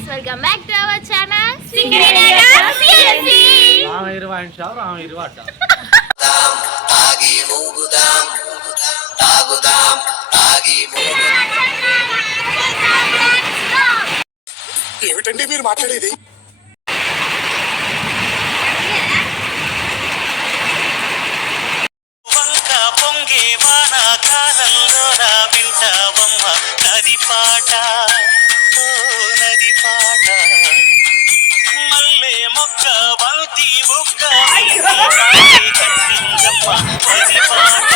guys, welcome back to our channel Sikirinaga CLC. Ramagiri wine shop Ramagiri వాట తాగి ఊగుదాం తాగుదాం తాగి ఏమిటండి మీరు మాట్లాడేది? పొంగే వాన కాలంలో నా వింటావమ్మ నది పాట నది పాట మల్లె మొక్క బంతి బుగ్గ కట్టిందమ్మ నది పాట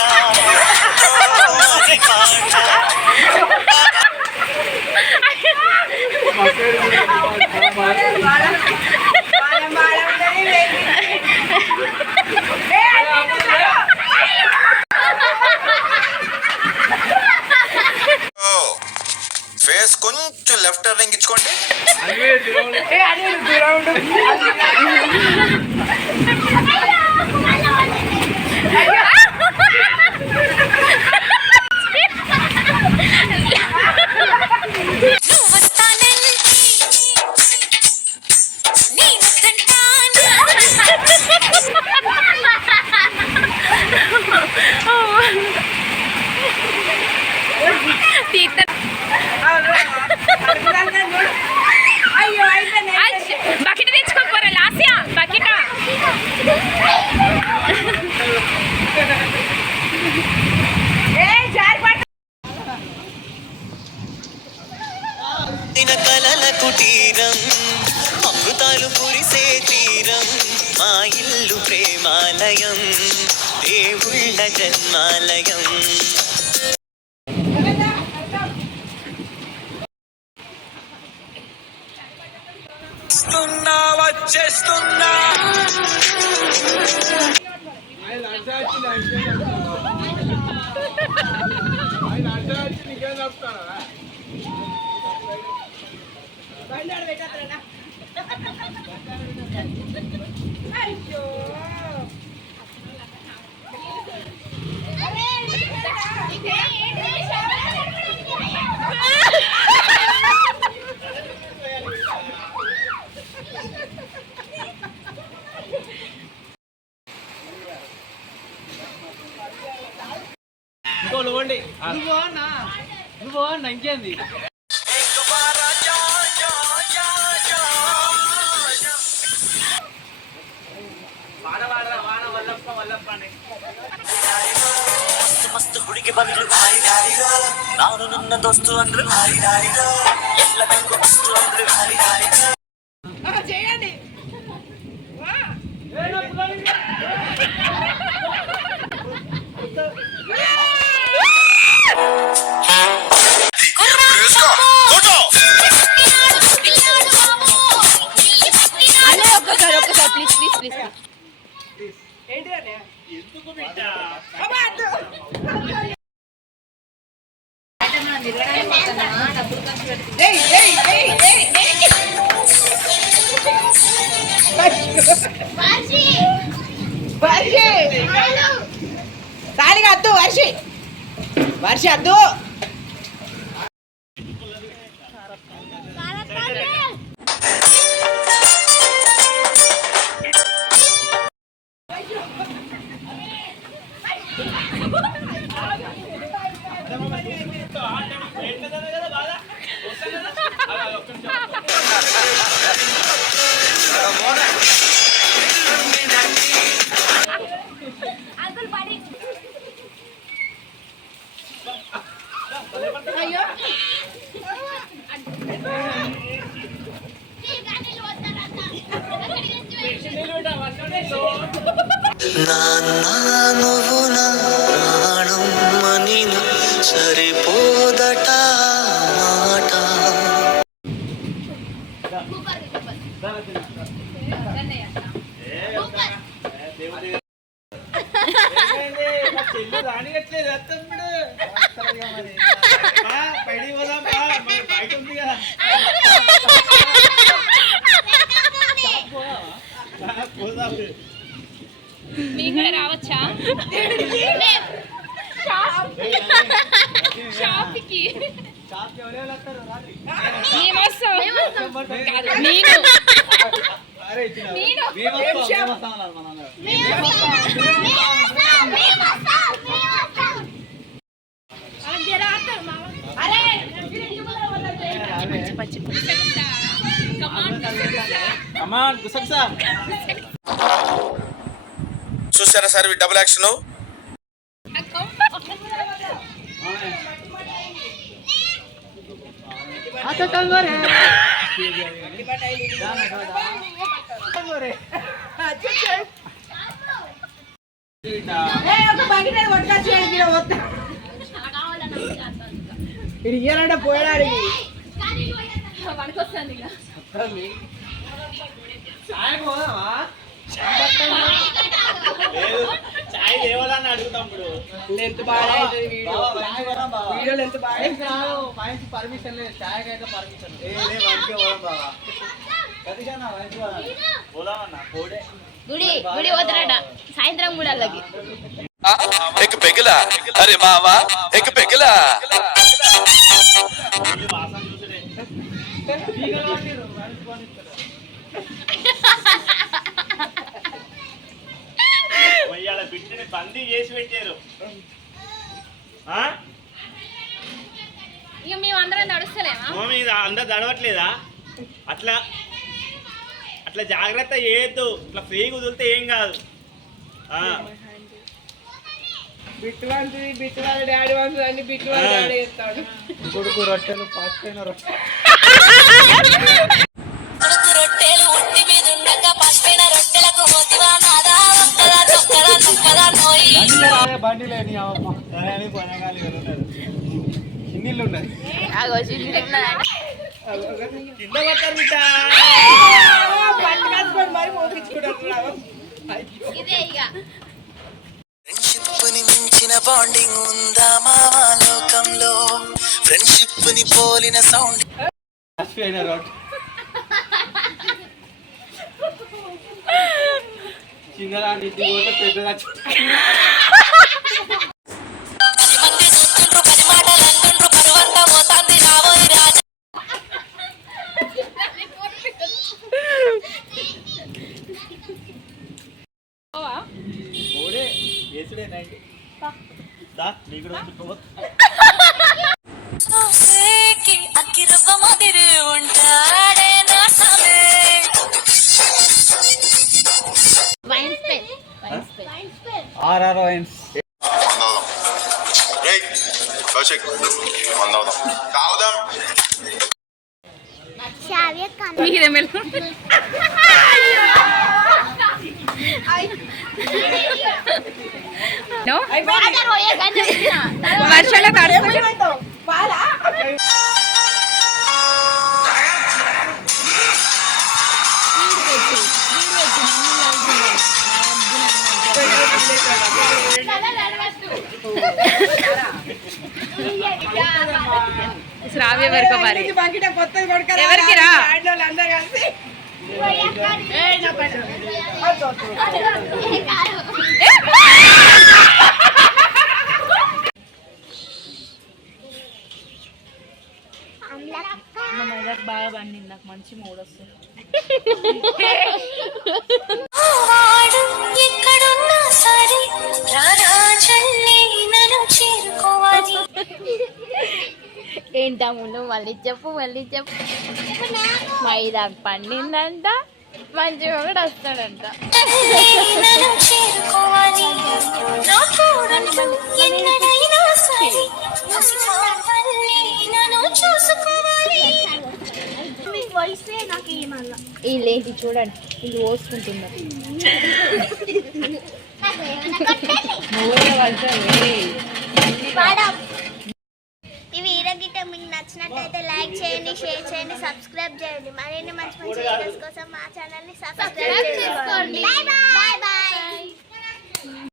నది పాట ఫేస్ కొంచెం లెఫ్ట్ టర్నింగ్ ఇచ్చుకోండి. బకెట్ తెచ్చుకోపోరా లాస్యా బకెట్ కలల కుటీరం అమృతాలు కురిసే తీరం మా ఇల్లు ప్రేమాలయం దేవుళ్ళ జన్మాలయం. వచ్చేస్తున్నా ఇంకోండి నువ్వు ఇంకేంది మస్తు గుడికి బండ్లు నాను నిన్న దోస్తు అందరూ ఎల్ల బెంకు మస్తు అందరూ చేయండి ఒక్కసారి ప్లీజ్ ప్లీజ్ ప్లీజ్ ఏంటి ఎందుకు బిడ్డా దానికి అద్దు వర్షి వర్షి అద్దు నాన్న నువ్వు నా ప్రాణం మనిన సరిపోదట మాట. రానియట్లేదు అత్తమ్ముడు పైడి పోదాం బయట ఉంది కదా పోదాం మీకు కూడా రావచ్చా షాప్కి మేము వస్తాం నేను అరే ఇచ్చిన నేను. మేము వస్తాం అన్నారు మన అందరూ. కమాన్ గుసక్సా చూసారా సార్ ఈ డబుల్ యాక్షన్ ఇది ఇయ్యాలంటే పోయడానికి పనికొస్తాను ఇక చాయ్ పోదామా లేదు చాయ్ లేవాలని అడుగుతాం ఇప్పుడు లెంత్ బాగా బావా మంచి పోదాం బావా వీడియో లెంత్ బాగా మంచి పర్మిషన్ లేదు చాయ్ అయితే పర్మిషన్ మంచిగా పోదాం బావా గదిగానా మంచి పోదామన్నా పోడే గుడి పోతారట సాయంత్రం కూడా అలాగే ఎక్ పెగిలా అరే మావా ఎక్ పెగిలా వాసన చూసుడే ఇవాళ బిడ్డని బందీ చేసి పెట్టారు ఇక మేము అందరం నడుస్తలేమా మీద అందరు దడవట్లేదా అట్లా అట్లా జాగ్రత్త చేయొద్దు ఇట్లా ఫ్రీగా వదిలితే ఏం కాదు బిట్టు వాళ్ళ డాడీ వంశీ అన్ని బిట్టు వాళ్ళ డాడీ చేస్తాడు కొడుకు రొట్టెలు పాచిపోయిన రొట్టెలు కొడుకు రొట్టెలు ఒంటి మీద ఉండక పసిపోయిన రొట్టెలకు మోతివా నాదా ఒక్కదా చొక్కదా చొక్కదా నోయి బండి లేని అమ్మ పొనగాలి ఉన్నారు ఇన్నిళ్ళు ఉన్నాయి కింద పట్టారు బిడ్డ పట్టు కాసుకొని మరి మోపించుకుంటున్నావు ఇదే ఇక ఫ్రెండ్షిప్ ని మించిన బాండింగ్ ఉందా మావా లోకంలో ఫ్రెండ్షిప్ ని పోలిన సౌండ్ పాచిపోయిన రొట్టె చిన్నదాన్ని ఇంటికి పోతే పెద్దదా 10 మంది చూస్తుండ్రు 10 మాటలు అంటుండ్రు పరువంతా పోతాంది రాబోయి రాజా పోడే వేసుడే నైట్ దా నీ కూడా వచ్చి చూసేకి అక్కిరవ్వ మాదిరి ఉంటాడే నా సమే వైన్ స్పెల్ ఆర్ఆర్ వైన్స్ కౌశిక్ మందవుదాం తాగుదాం మీరే మెల్లు వర్షంలో తడుస్తూ పాలా శ్రావ్య వరకు మరి బకెట్ కొత్తది కొడుక ఎవరికి రా? అందరూ కలిసి బాగా పండింది నాకు మంచి మూడు వస్తుంది వాడు ఎక్కడున్నా సరే రారాజల్లి నన్ను చేరుకోవాలి ఏంటా ముందు మళ్ళీ చెప్పు మైదా పండిందంట మంచిగా కూడా వస్తాడంట నన్ను చేరుకోవాలి నా తోడంటూ ఎక్కడైనా సరే పసిపాపల్లి నన్ను చూసుకోవాలి వీళ్ళేంటి చూడండి వీళ్ళు పోసుకుంటున్నారు ఈ వీడియో గిట్ట మీకు నచ్చినట్టయితే లైక్ చేయండి, షేర్ చేయండి, సబ్స్క్రైబ్ చేయండి. మరిన్ని మంచి మంచి వీడియోస్ కోసం మా ఛానల్ని సబ్స్క్రైబ్ చేసుకోండి. Bye bye.